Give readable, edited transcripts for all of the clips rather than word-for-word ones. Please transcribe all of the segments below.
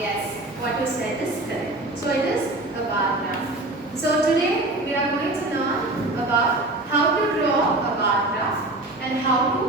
Yes, what you said is correct. So it is a bar graph. So today we are going to learn about how to draw a bar graph and how to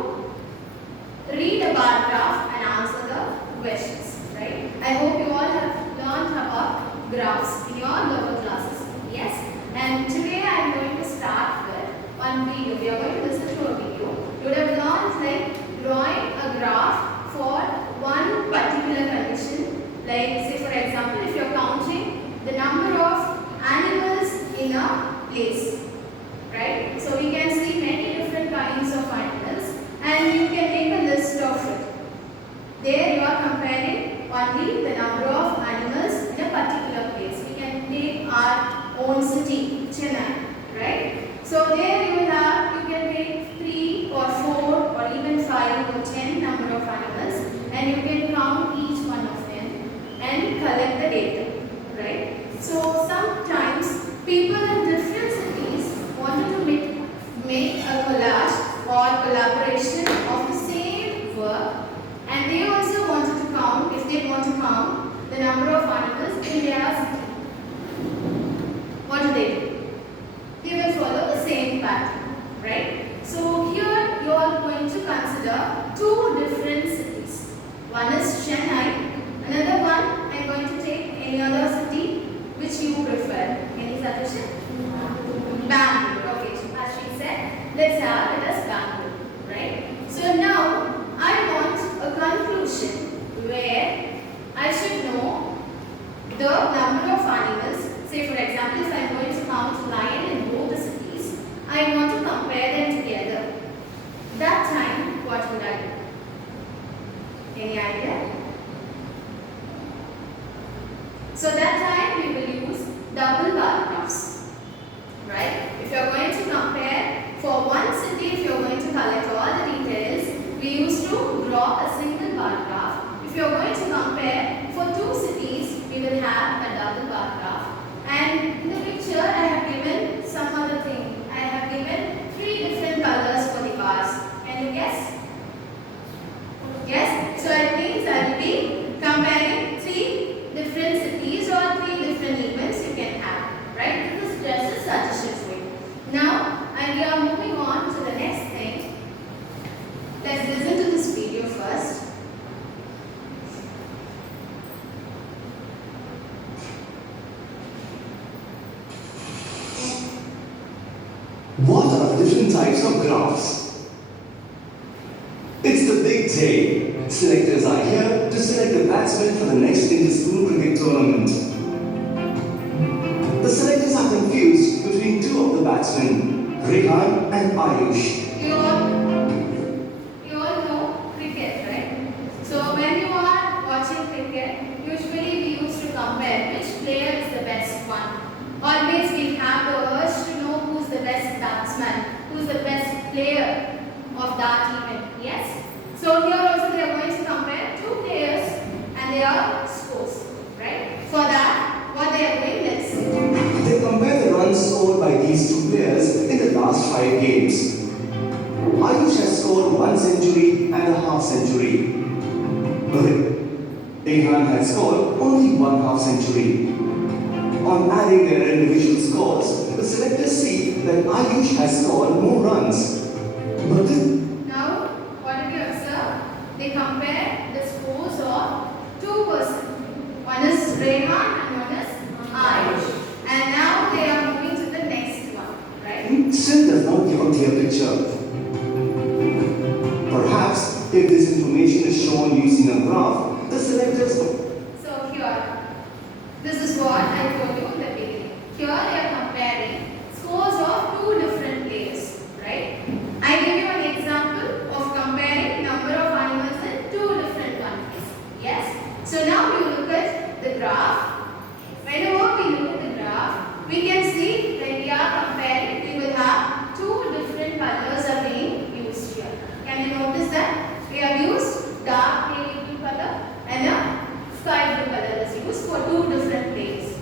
read a bar graph and answer the questions. Right? I hope you all have learned about graphs in your lower classes. Yes? And today I am going to start with one video. We are going to listen to a video. You would have learned like drawing a graph for one particular condition. Like say for example, if you are counting the number of animals in a place. Right? So we can see many different kinds of animals and you can make a list of it. There you are comparing only the number of animals in a particular place. We can take our own city, Chennai, right? So there you can take 3 or 4 or even 5 or 10 number of animals and you can count each one of them and collect the data, right? So sometimes people in different cities wanted to make a collage or collaboration of the same work, and they also wanted to count, if they want to count the number of animals in their city. What do? They will follow the same pattern, right? So here you are going to consider two different cities. One is Chennai, another one I am going to take any other city which you prefer. Any suggestion? Bangalore. Okay, as she said, let's have it as Bangalore, right? So now I want a conclusion where I should know the number of animals. Say for example, if I am going to count lion in both the cities, I want to compare them together. That time, what would I do? Any idea? So that time we will use double bar graphs, right? If you are going to compare for one city, if you are going to collect all the details, we used to draw a single bar graph. If you are going to compare for two cities, we will have a double bar graph. And in the picture, I have given some other thing. I have given 3 different colors for the bars. Can you guess? Yes? So it means I will be comparing 3 different cities or 3 different events you can have. Right? This is just a suggestion for you. Now, we are moving on to the next thing. Let's listen to this video first. What are the different types of graphs? It's the big day. Selectors are here to select the batsman for the next inter-school cricket tournament. The selectors are confused between 2 of the batsmen, Rehan and Ayush. You all know cricket, right? So when you are watching cricket, usually we used to compare which player is the best one. Always we have the urge to know who's the best batsman, who's the best player of that event. Yes? So here also they are going to compare 2 players and their scores. Right? For that, what they are doing, let's see. They compare the runs scored by these 2 players in the last 5 games. Ayush has scored 1 century and a half century. Rehan has scored only 1 half century. On adding their individual scores, the selectors see that Ayush has scored more runs. But now, what did you observe? They compare the scores of 2 persons. One is Rehan and one is Ayush. And now they are moving to the next one, right? Still does not give a clear picture. Perhaps if this information is shown using a graph, the selectors. So here, this is what I told you in the beginning. Here they are comparing scores of 2 different players, right? I give you an example of comparing number of animals in 2 different countries. Yes? So now you look at the graph. Whenever we look at the graph, we can see that we are comparing, we will have 2 different colors are being used here. Can you notice that? We have used dark navy blue color and a sky blue color is used for 2 different places.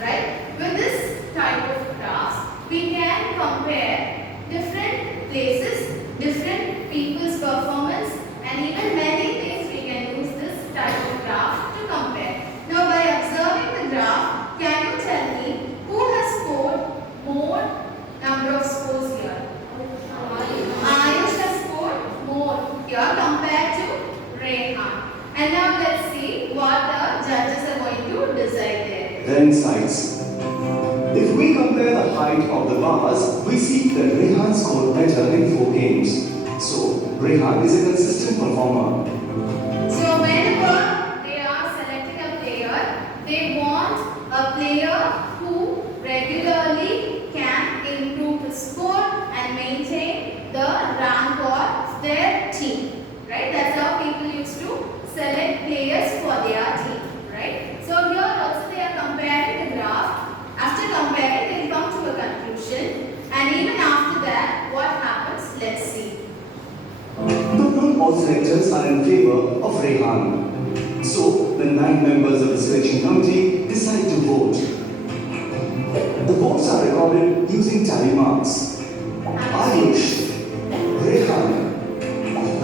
Right? With this type of graphs, we can compare different places, different people's performance, and even many things we can use this type of graph to compare. their insights. If we compare the height of the bars, we see that Rehan scored better in 4 games. So, Rehan is a consistent performer. So whenever they are selecting a player, they want a player who regularly can improve the score and maintain the rank of their team. Right? That's how people used to select players for their team. Right? So here also they are comparing the graph. After comparing, they come to a conclusion. And even after that, what happens? Let's see. But not all selectors are in favor of Rehan. So, the 9 members of the selection committee decide to vote. The votes are recorded using tally marks. Ayush, Rehan,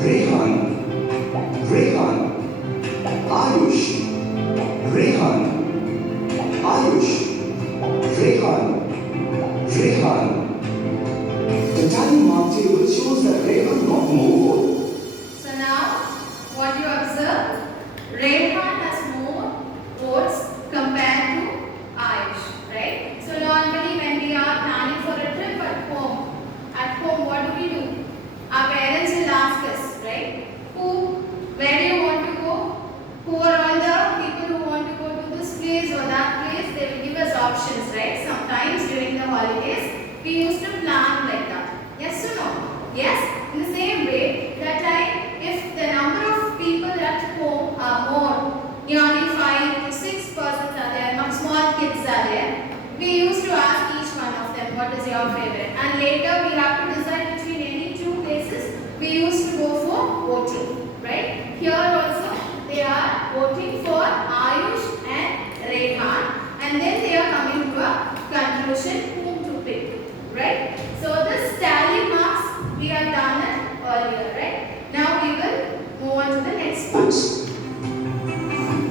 Rehan, Rehan, Ayush, Rehan, Ayush, Rehan, Rehan. The tally mark table shows that Rehan got more votes. So now, what you observe? Rehan has more votes compared to Ayush, right? So normally when we are planning for a trip at home what do? Our parents will ask us, right? Where do you want to go? Who are all the people who want to go to this place or that place? They will give us options, right? Sometimes during the holidays, we used to plan like that. Yes or no? Yes. In the same way, that time, if the number of people at home are more, nearly 5 to 6 persons are there, not small kids are there, we used to ask each one of them, what is your favorite? And later, we have to decide between any 2 places. We used to go for voting, right? Here also, they are voting for Ayush and Rehan, and then they are coming to a conclusion whom to pick, right? So this tally marks we have done it earlier, right? Now we will move on to the next part. Votes.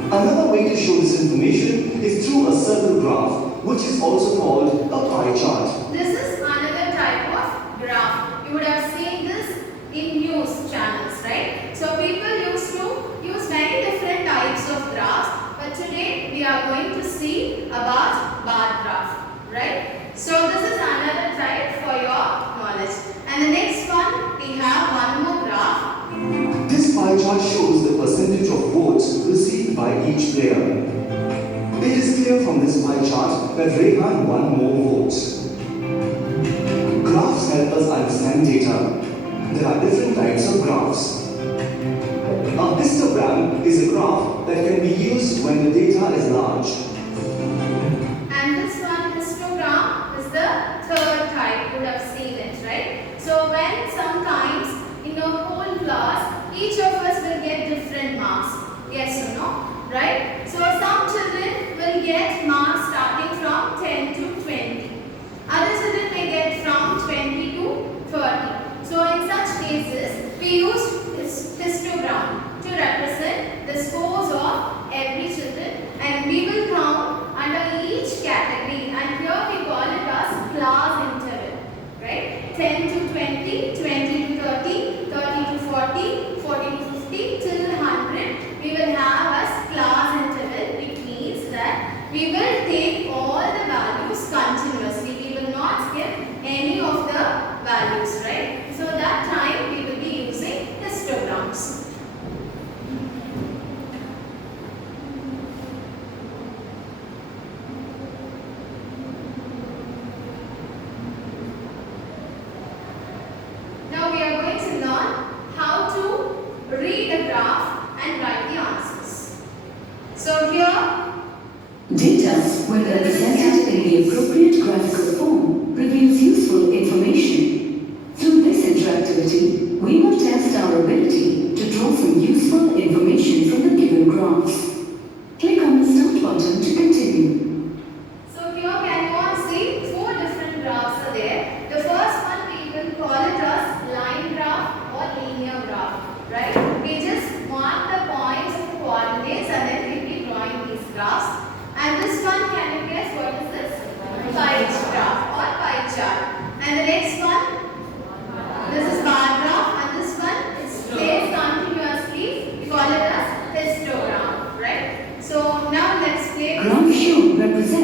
Another way to show this information is through a circle graph, which is also called a pie chart. This is another type of graph. You would have seen this in news channels, right? So people used to use many different types of graphs, but today we are going to see about bar graph, right? So this is another type for your knowledge. And the next one, we have one more graph. This pie chart shows the percentage of votes received by each player. It is clear from this pie chart that Rehan won more votes. Graphs help us understand data. There are different types of graphs. A histogram is a graph that can be used when the data is large. And this one, histogram, is the third type. You would have seen it, right? So when sometimes in a whole class, each of us will get different marks. Yes or no? Right? So some children will get marks starting from 10 to 20. Other children may get from 20 to 30. So in such cases, we use histogram to represent the scores of every children, and we will count under each category, and here we call it as class interval, right? 10 to 20, 20 to 30, 30 to 40, 40 to 50 till 100. We will have as class interval, which means that we will take all the values continuously. We will not skip any of the values, right? So that time we will be using histograms. Now we are going to learn how to read a graph and write the answers. So here Data, when represented in the appropriate graphical form, reveals useful information. Through this interactivity, we will test our ability to draw some useful information from the given graphs. Click on the Start button to continue. So here can you all see 4 different graphs are there. The first one we will call it as line graph or linear graph, right? We just mark the points of the coordinates and then we'll be drawing these graphs. And this one, can you guess what is this? Pie graph or pie chart. And the next one, this is bar graph, and this one is placed continuously. We call it as histogram, right? So now let's play. Graph shown represents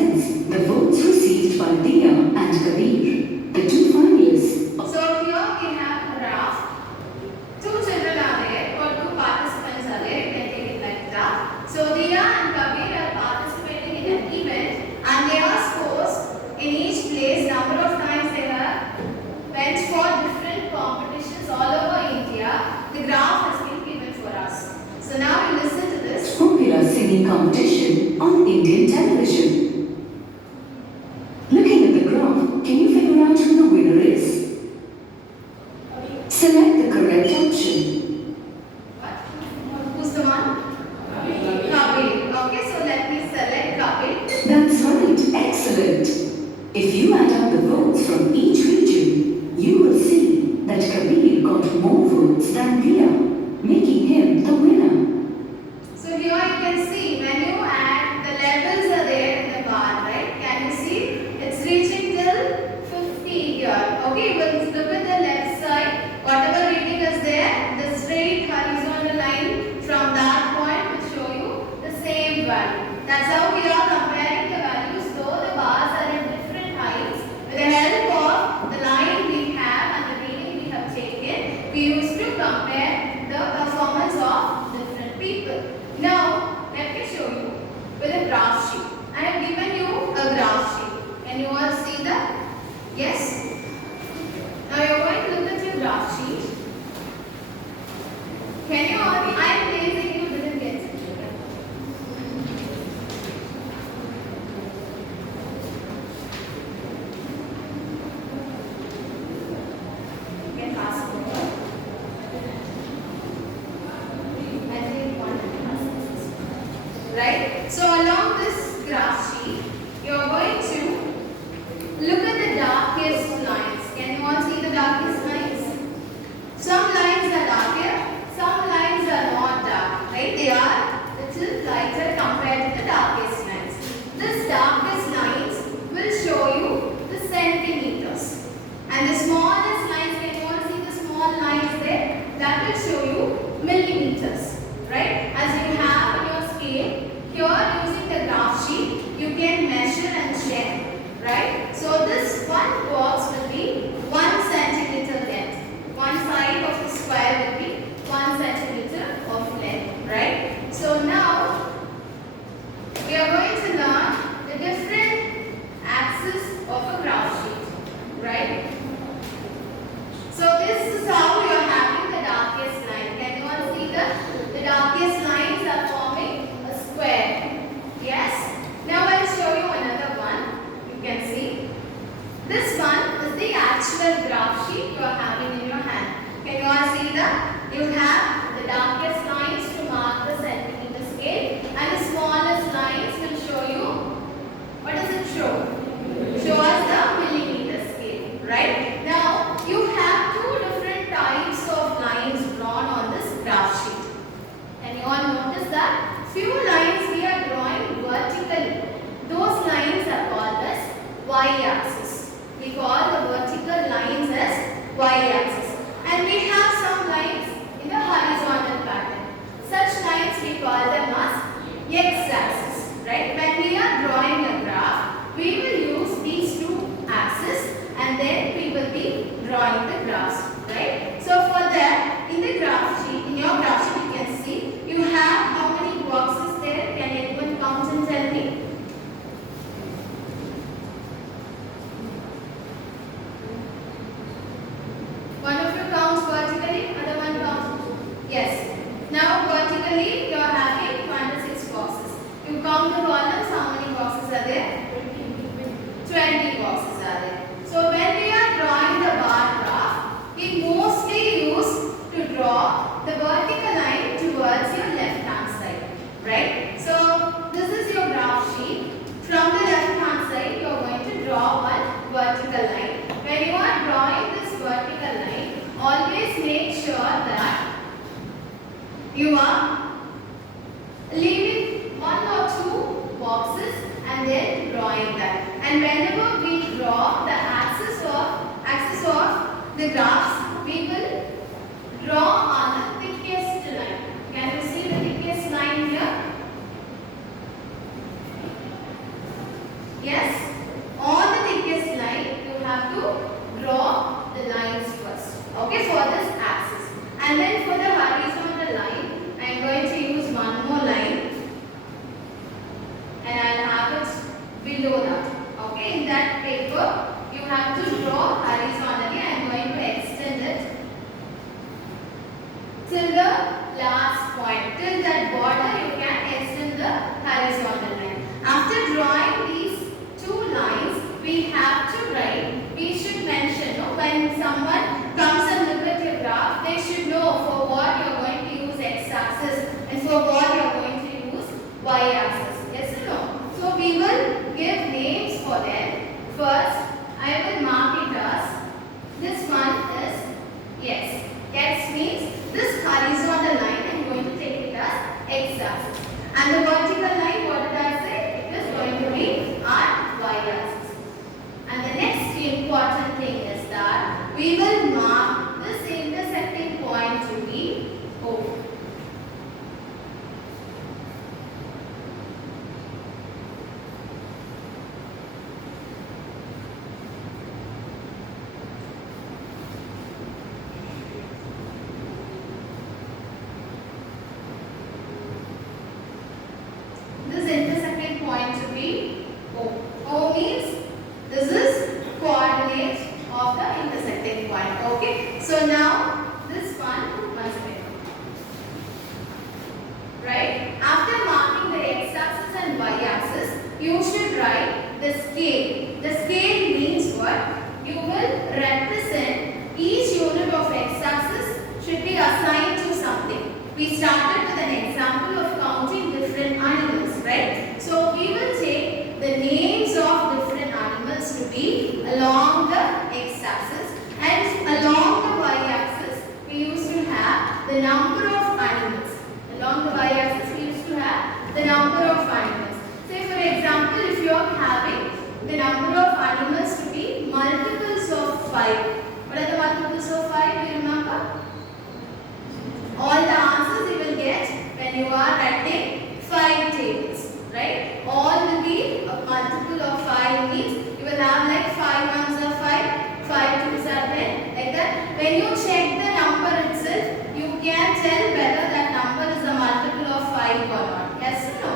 singing competition on Indian television. Looking at the graph, can you figure out who the winner is? Select the correct option. What? Who's the one? Kapil. Okay, so let me select Kapil. That's right, excellent. If you add up the votes from each region, you will see that Kabir got more votes than Dia, making him the winner. So here you can see when you add the levels are there in the bar, right? Can you see? It's reaching till 50 here. Okay, but look at the left side. Whatever reading is there, the straight horizontal line from that point will show you the same value. That's how we are comparing the values, though the bars are in different heights. With the help of the line we have and the reading we have taken, we used to compare the performance of different people. Now, let me show you with a graph sheet. I have given you a graph sheet. Can you all see that? Yes? Now you are going to look at your graph sheet. Can you all, I am placing you, didn't get it. You can pass it over. I think one pass this. Right? So along this graph sheet, you are going to look at the darkest lines. Can you all see the darkest lines? Some lines are darker, some lines are not dark, right? They are little lighter compared to the darkest lines. This darkest lines will show you the centimeters. And the smallest lines, can you all see the small lines there? That will show you millimeters, right? As you have in your scale, here using the graph sheet, you can measure and check, right? So this one box will be 1 centimeter length. One side of the square will be 1 centimeter of length, right? So now we are going to learn the different axes of a graph sheet, right? So this is how you are having the darkest line. Can you all see the darkest lines are forming a square? Yes? Now I'll show you another one. You can see. This one is the actual graph sheet you are having in your hand. Can you all see that? You have the darkest lines to mark the centimeter scale and the smallest lines will show you, what does it show? Show us the millimeter scale, right? Now you have two different types of lines drawn on this graph sheet. And you all notice that few lines we are drawing vertically. Those lines are called as y-axis. We call the vertical lines as y-axis. And we have some lines in the horizontal pattern. Such lines we call them as x-axis. Right? When we are drawing a graph, we will use these two axes and then we will be drawing the graphs. Right? So for that, in the graph sheet, in your graph sheet you can see, you have how many boxes there? Can anyone count and tell me? One of you counts vertically, other one counts. Yes. Now vertically you are having 26 boxes. You count the columns, how many boxes are there? 20 boxes are there. So when we are drawing the bar graph, we mostly use to draw the vertical line towards your left hand side. Right? So this is your graph sheet. From the left hand side you are going to draw one vertical line. When you are drawing this vertical line, always make sure that you are leaving one or two boxes and then drawing that. And whenever we draw the axis of the graphs, we will draw on the thickest line. Can you see the thickest line here? Yes? On the thickest line, you have to draw the lines first. Okay, for this axis. And then for the horizontal line, I am going to use one more line. y-axis. Yes or no? So we will give names for them. First, I will mark it as this one is yes. X means this horizontal line I am going to take it as x-axis. And the vertical line, what did I say? It is going to be our y-axis. And the next important thing is that we will mark this intersecting point to be O. This intersecting point to be O. O means this is coordinate of the intersecting point. Okay. So now this one must be right. After marking the x-axis and y-axis, you should write the scale. The scale means what? You will represent each unit of x-axis should be assigned to something. We started with an example of counting different animals, right? So we will take the names of different animals to be along the x-axis, and along the y-axis we used to have the number of animals. Along the y-axis we used to have the number of animals. Say for example, if you are having the number of animals to be multiples of 5. What are the multiples of 5? Do you remember? All the answers you will get when you are writing 5 tables, right? All will be a multiple of 5 means you will have like 5 ones are 5, 5 twos are 10, like that. When you check the number itself, you can tell whether that number is a multiple of 5 or not. Yes or no?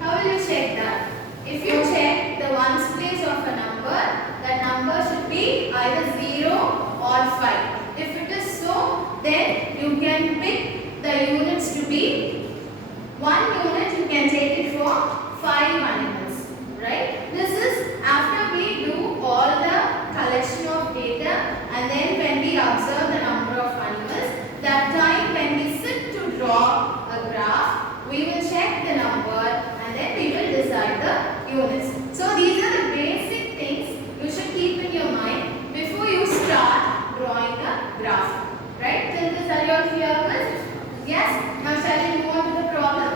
How will you check that? If you check the ones place of a number, that number should be either 0 or 5. If it is so, then you can pick the units to be 1 unit, you can take it for 5 animals, right? This is after we do all the collection of data, and then when we observe the number of animals, that time when we sit to draw a graph, we will check the number and then we will decide the units. So these are the basic things you should keep in your mind before you start drawing a graph. Right? Till this, are you all clear with? Yes? Now shall we move on to the problem?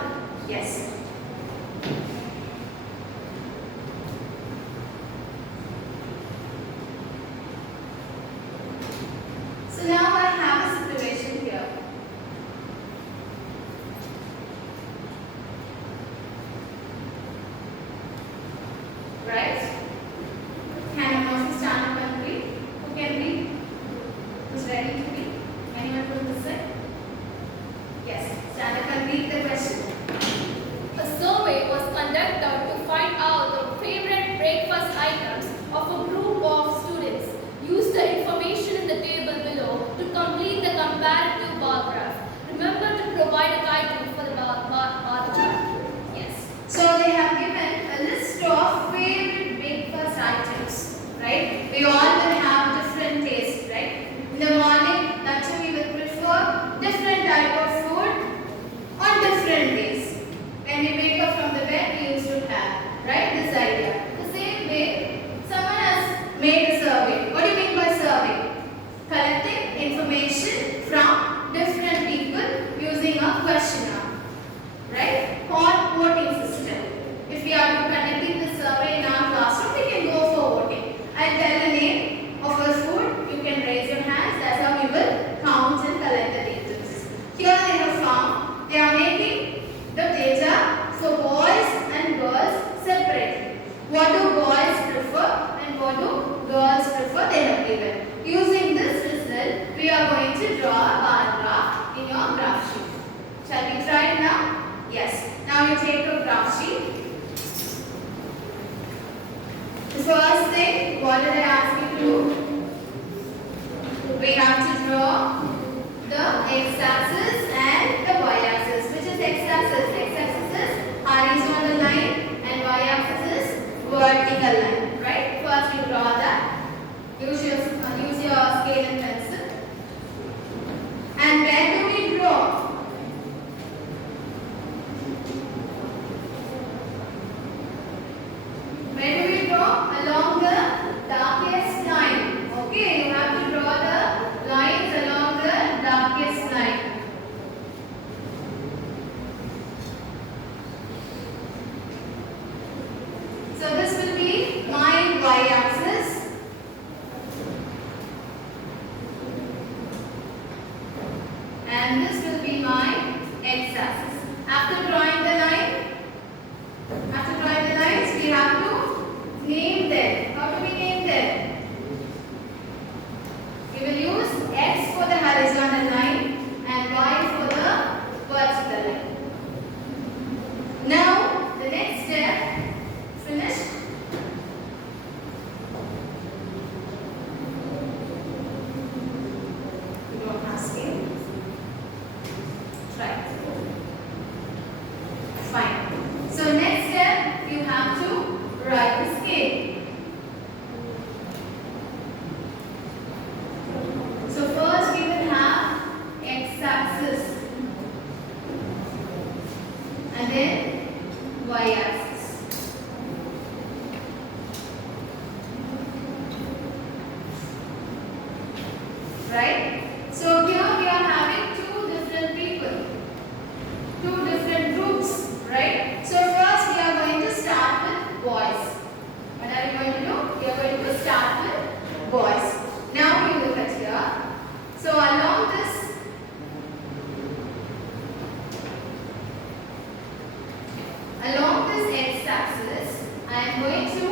Yes. So now I have a situation here. Right? Can one of you stand up and read? Who can read? Who's ready to read? Anyone from this side? Yes. Stand up and read the question. A survey was conducted to find out the favorite breakfast items of a group of students. Use the information in the table below to complete the comparative bar graph. Remember to provide a guidebook for the bar chart. Yes. So they have given a list of favorite breakfast items, right? We all will have different tastes, right? In the morning, that's why we will prefer different type of food on different days. When we wake up from the bed, we used to have, right, this idea. The same way, someone has made a survey. What do you mean by survey? Collecting information from different people using a questionnaire, right? Or voting system. If we are conducting the survey in our classroom, we can go for voting. I'll tell the name of a food. You can raise your hands. That's how we will count and collect the details. Here they have found they are making the data for boys and girls separately. What do boys prefer and what do girls prefer? They have given. Using this result, we are going to draw a bar graph in your graph sheet. Shall we try it now? Yes. Now you take a graph sheet. The first thing, what did I ask you to do? We have to draw the x-axis and the y-axis. Which is x-axis? X-axis is horizontal line and y-axis is vertical line. Right? First you draw that. Use your scale and pencil. And where do we draw? y-axis. Right? So here we are having two different people, two different groups, right? So first we are going to start with boys. What are we going to do? We are going to start with boys. Now we look at here. So along this x-axis, I am going to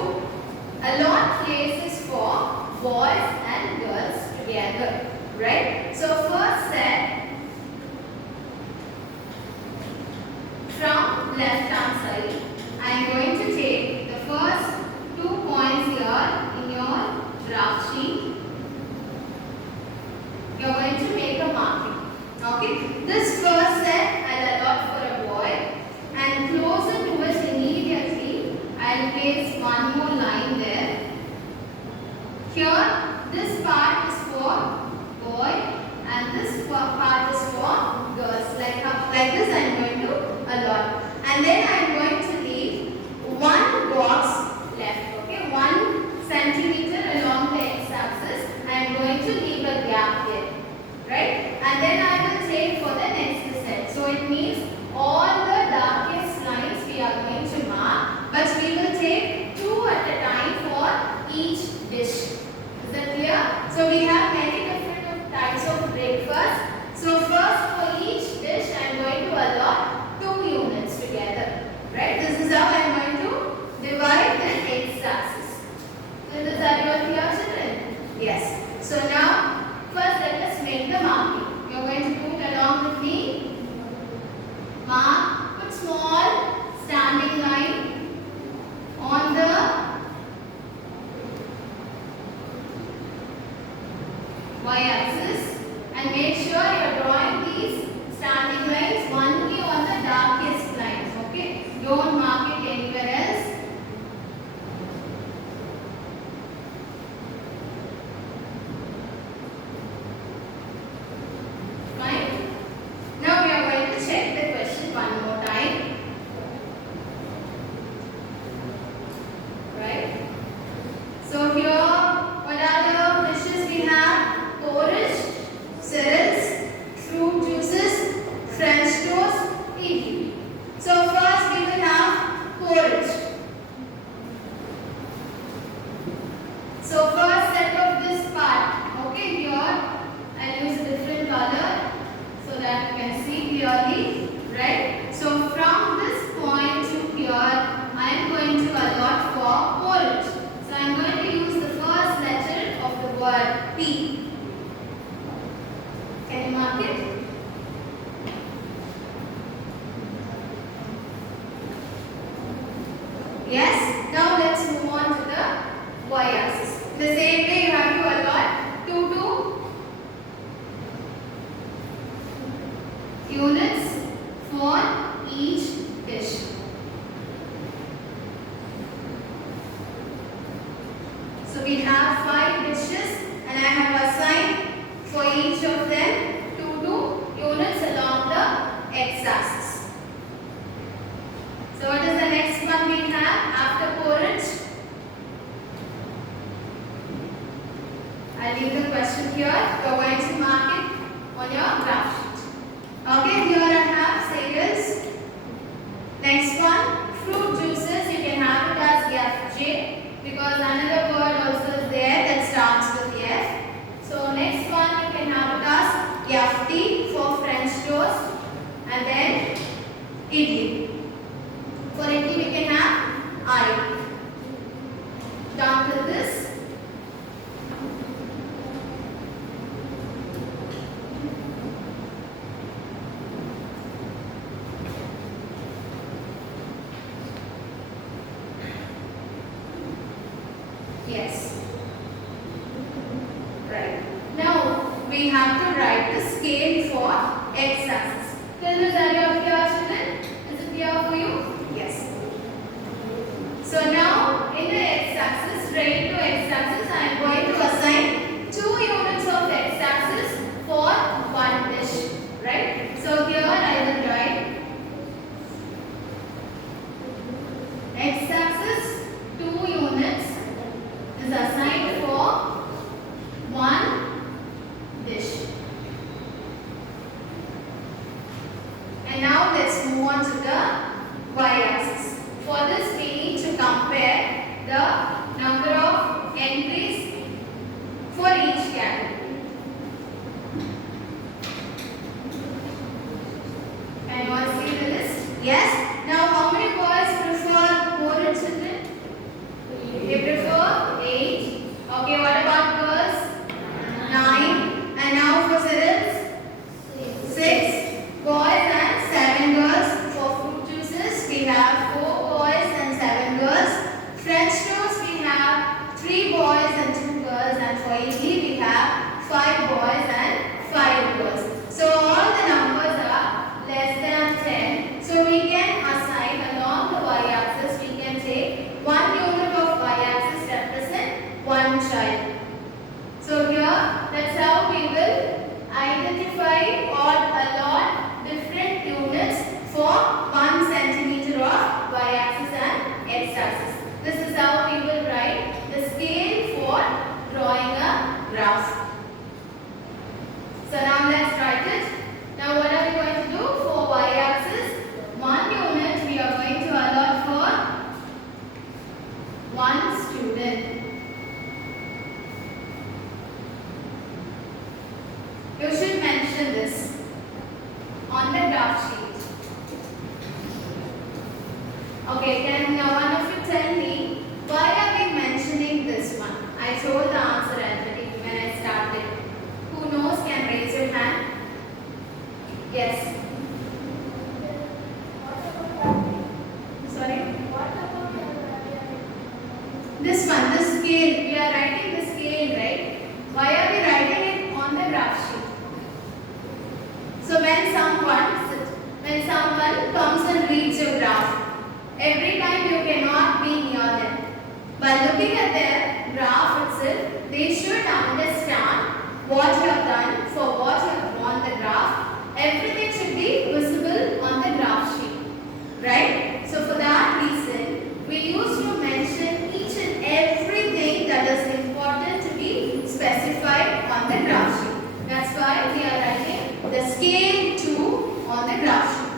allot places for boys and girls together, right? So first set from left hand side, I am going to take the first 2 points here in your graph sheet. You are going to make a marking. Okay, this first set I'll allot for a boy, and closer to it immediately I'll place one more line there. Here this part is for boy and this part is for girls. Like this I am going to allot, and then I am going to leave one box left. Okay, 1 centimeter along the x-axis. I am going to leave a gap there, right? And then I will take for the next set. So it means all the darkest lines we are going to mark, but we will take 2 at a time for each dish. Is that clear? So we have many different types of breakfast. So first for each dish I am going to allot 2 units together. Right? This is how I am going to divide the x-axis. So is that your clear, children? Yes. So now first let us make the marking. You are going to put along with me. Mark, put small standing line on the y-axis, and make sure you are drawing these standing lines only on the darkest lines. Okay, don't mark it anywhere else. Fine. Now we are going to check the question one more time. Right? So here, what are the dishes we have? Porridge, cereals, fruit juices, French toast, idli. So first we will have porridge. So first set of this part. Okay, here I'll use a different color so that you can see clearly. Right? So from this point to here, I am going to allot for porridge. So I am going to use the first letter of the word P. Can you mark it? Yes. Now let's move on to the y-axis. The same way you have to allot 2 units for each dish. So we have 5 dishes, and I have assigned for each of them 2 units along the x-axis. So what is the next one we have after porridge? I'll leave the question here. You're going to mark it on your graph sheet. Okay, here I have cereals. Next one, fruit juices. You can have it as FJ because another word also is there that starts with F. So next one you can have it as Yafti for French toast, and then idli. For idli we can have I. Down to this. Yes. X-axis 2 units is assigned for one dish. And now let's move on to the y-axis. For this we need to compare the number of entries for each category. And you want to see the list? Yes. Now how many boys prefer more children? They prefer 8. Okay, what about girls? 9. And now for Cyrils? 6 boys and 7 girls. For fruit juices we have 4 boys and 7 girls. French toast we have 3 boys and 2 girls. And for idli we have 5 boys and 5 girls. So all the numbers are less than 10. So we can assign along the y-axis, we can take 1 unit of y-axis represent 1 child. So here, that's how we will identify or allot different units for 1 centimeter of y-axis and x-axis. This is how we will write the scale for drawing a graph. So now let's write it. Now what are we going to do for y-axis? 1 unit we are going to allot for 1 student. You should mention this on the graph sheet. Okay, can one of you tell me why are we mentioning this one? I told the answer already when I started. Who knows can raise your hand? Yes. Sorry? This one, the scale. We are writing the scale, right? Why are we writing it on the graph sheet? So when someone comes and reads your graph, every time you cannot be near them. By looking at their graph itself, they should understand what you have done, for what you have drawn the graph. Everything should be visible on the graph sheet, right? So for that reason, we used to mention each and everything that is important to be specified on the graph sheet. That's why we are writing the scale 2 on the graph sheet,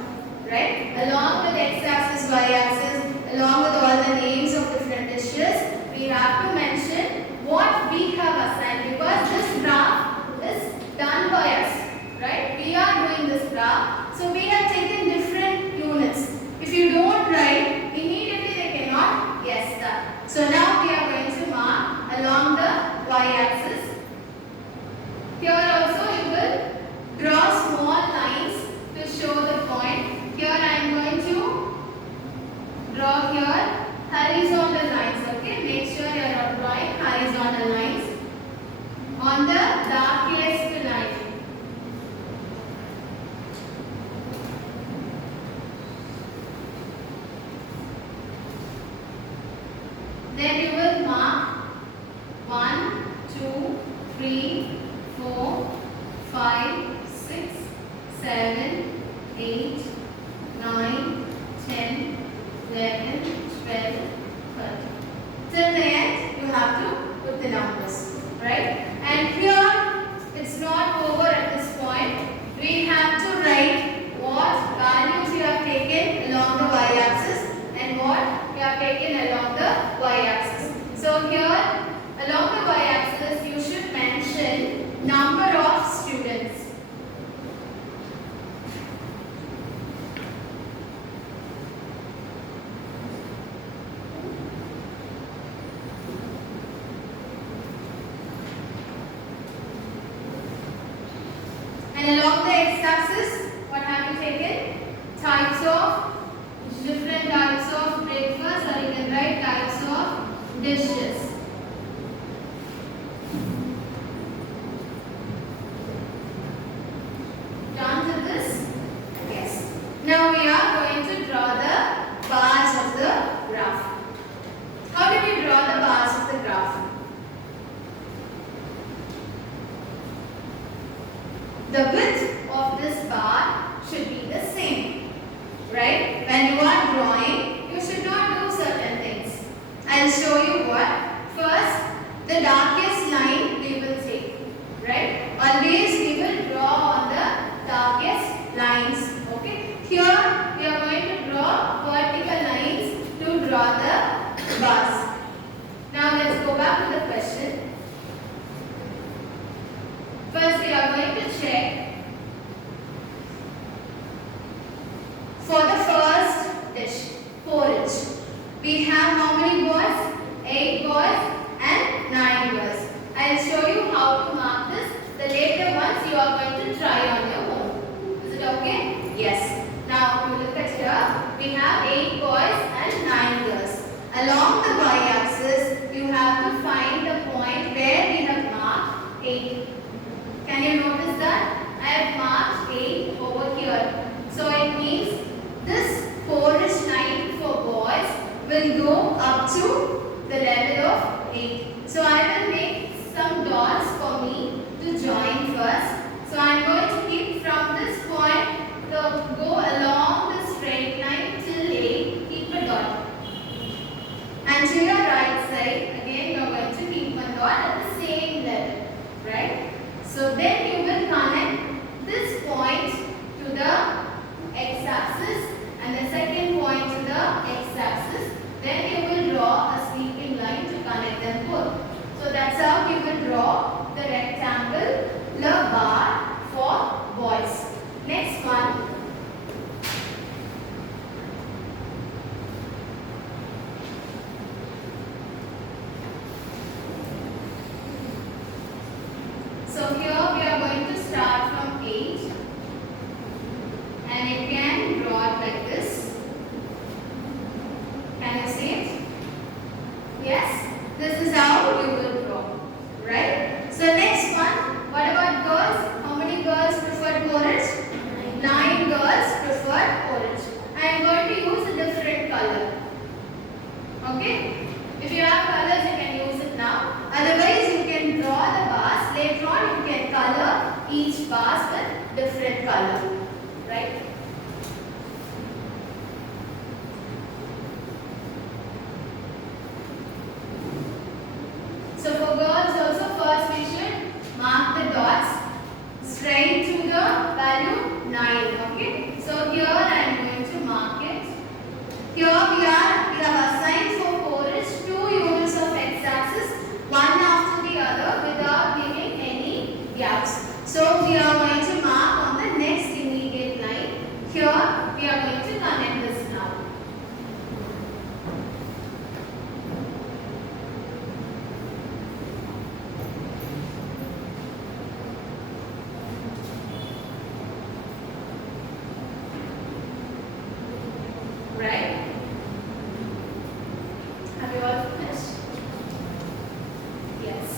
right? Along with x-axis, y-axis, along with all the names of different dishes, we have to mention what we have assigned, because this graph is done by us, right? We are doing this graph, so we have taken different units. If you don't write, immediately they cannot guess that. So now we are going to mark along the y-axis. Here also you will draw small lines to show the point. Here I am going to draw here horizontal lines, okay? Make sure you are drawing horizontal lines on the darkest line. Then you will mark 1, 2, 3, 4, 5, 6, 7, 8, 9, 10, 11, 12, 13. Till the end, you have to put the numbers, right? And here, it's not over at this point. We have to write what values you have taken along the y-axis and what you have taken along the y-axis. So here, along the y-axis, you should mention number of students. And along the x-axis, what have you taken? Types of, different types of breakfast, or you can write types of dishes. Done with this? Yes. Now we are going to draw the bars of the graph. How do we draw the bars of the graph? The width of this bar We have how many boys? 8 boys and 9 girls. I'll show you how to mark this. The later ones you are going to try on your own. Is it okay? Yes. Now, if you look at here, we have 8 boys and 9 girls. Along the y-axis, you have to find the point where we have marked 8. Can you notice that? I have marked 8 over here. So it means this 4ish line for boys will go up to the level of 8. So I will make some dots for me to join first. So I am going to keep from this point to go along the straight line till 8. Keep a dot. And to your right side, again you are going to keep one dot at the same level. Right? So then you will connect this point to the x-axis and the second point to the x-axis. Then you will draw a sweeping line to connect them both. So that's how you will draw the rectangle bar for boys. Next one. So here we are going to start from 8 and you can draw it like this. Can you see it? Yes? This is how you will draw. Right? So next one, what about girls? How many girls prefer porridge? 9 girls prefer porridge. I am going to use a different color. Okay? If you have colors, you can use it now. Otherwise, you can draw the bars. Later on, you can color each bars with different color. Right? So for girls also, first we should mark the dots straight to the value 9. Okay? So here I am going to mark it. Here we have assigned for porridge 2 units of x-axis, one after the other without giving any gaps. So we are going to mark on the next immediate line. Here we are going to connect this now. Right? Have you all finished? Yes.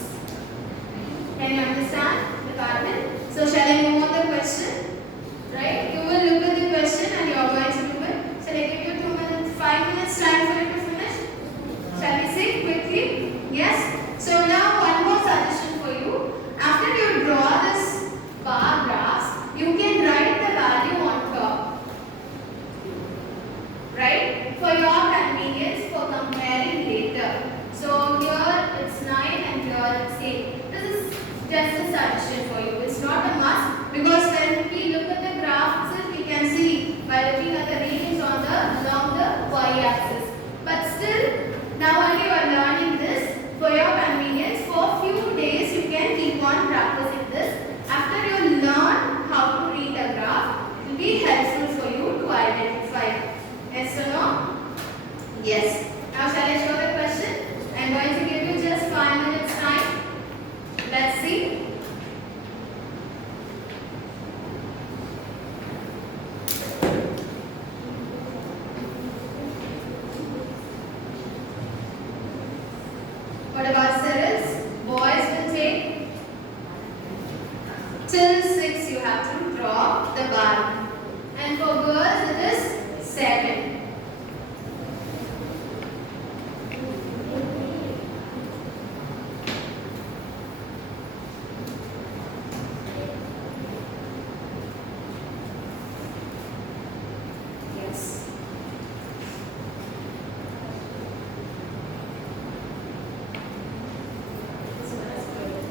Can you understand the pattern? So shall I move on the question? Right? You will look at the question and you are going to do it. Shall I give you 2 minutes, 5 minutes time for you to finish? Shall we see quickly? Yes? So now one more suggestion for you. After you draw this bar graphs, you can write the value on top. Right? For your convenience for comparing later. So here it's 9 and here it's 8. This is just a suggestion for you. It's not a must because when we look at the graph itself, we can see by looking at the readings on along the y-axis. But still, now only you are learning this for your convenience. For a few days, you can keep on practicing this. After you learn how to read a graph, it will be helpful for you to identify. Yes or no? Yes. Now shall I show the question? I am going to give you just 5 minutes time. Let's see. What about Cyril's? Boys will take till 6 you have to draw the bar. And for girls it is 7. Yes. So that's good.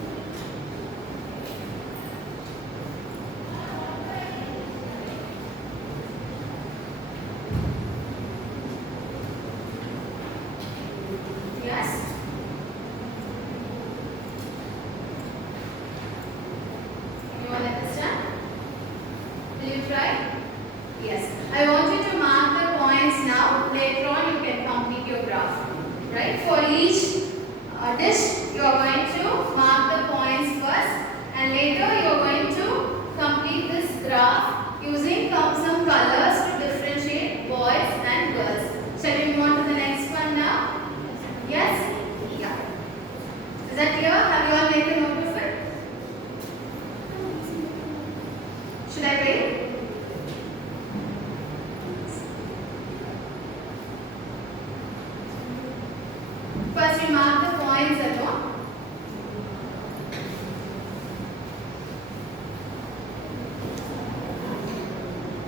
First we mark the points alone.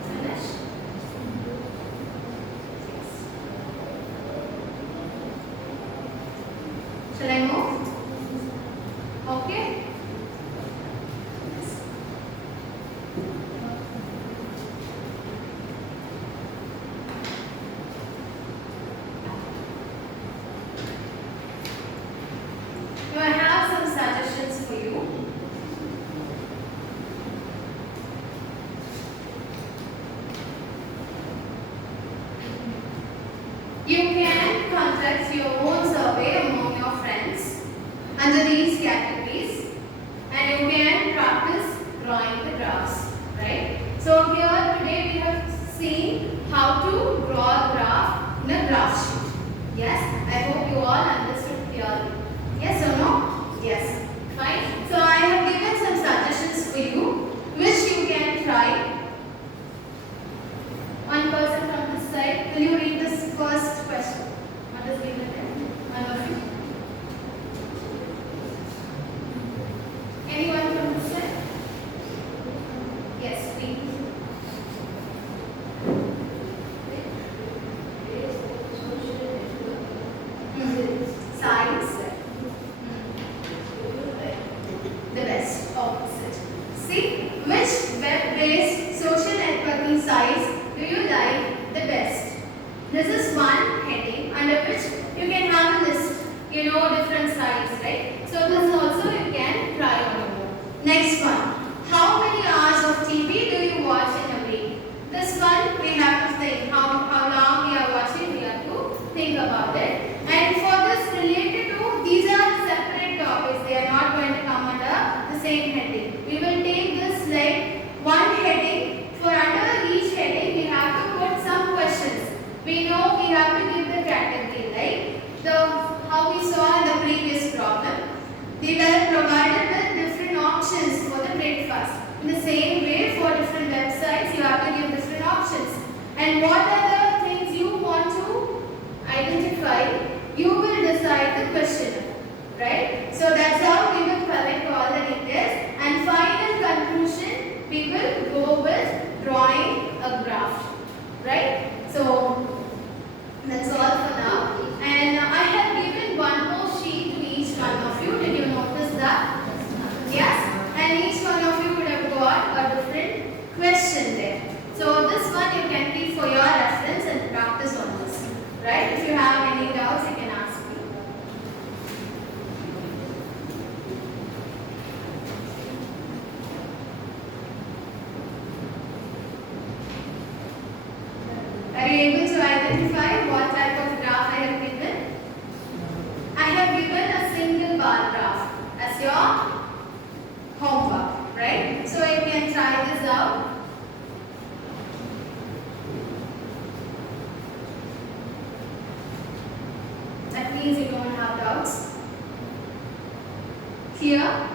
Finish. Shall I move? Okay. Now I have some suggestions for you. You can conduct your own survey among your friends under these categories, and you can practice drawing the graphs, right? So here today we have seen how to draw a graph in a graph sheet. Yes, I hope you all understood clearly. Yes or no? Yes. Fine. So I have given some suggestions for you which you can try. One person from this side, will you read this first question? What is given there? One of you. Anyone from this side? Yes, please. Size. The best opposite. See, which web-based social networking sites do you like the best? This is one heading under which you can have a list, different sites, right? So this also you can try on your own. Next one, how many hours of TV do you watch in a week? This one we have to think, how long we are watching, we have to think about it. And for this related to, these are separate topics, they are not going to come under the same heading. We will take this like one heading. For under each heading, we have to put some questions. We know we have to give the category, like how we saw in the previous problem. They were provided with different options for the breakfast. In the same way, for different websites, you have to give different options. And what are the things you want to identify? You will decide the question, right? So that's how we will collect all the details. And final conclusion, we will go with drawing a graph, right? So that's all for now. And I have given one more sheet to each one of you. Did you notice that? Yes? And each one of you would have got a different question there. So this one you can keep for your reference and practice on this, right? If you have any doubts, you can ask me. Are you able to identify what type of graph I have given? I have given a single bar graph as your homework, right? So you can try this out. That means you don't have doubts. Here,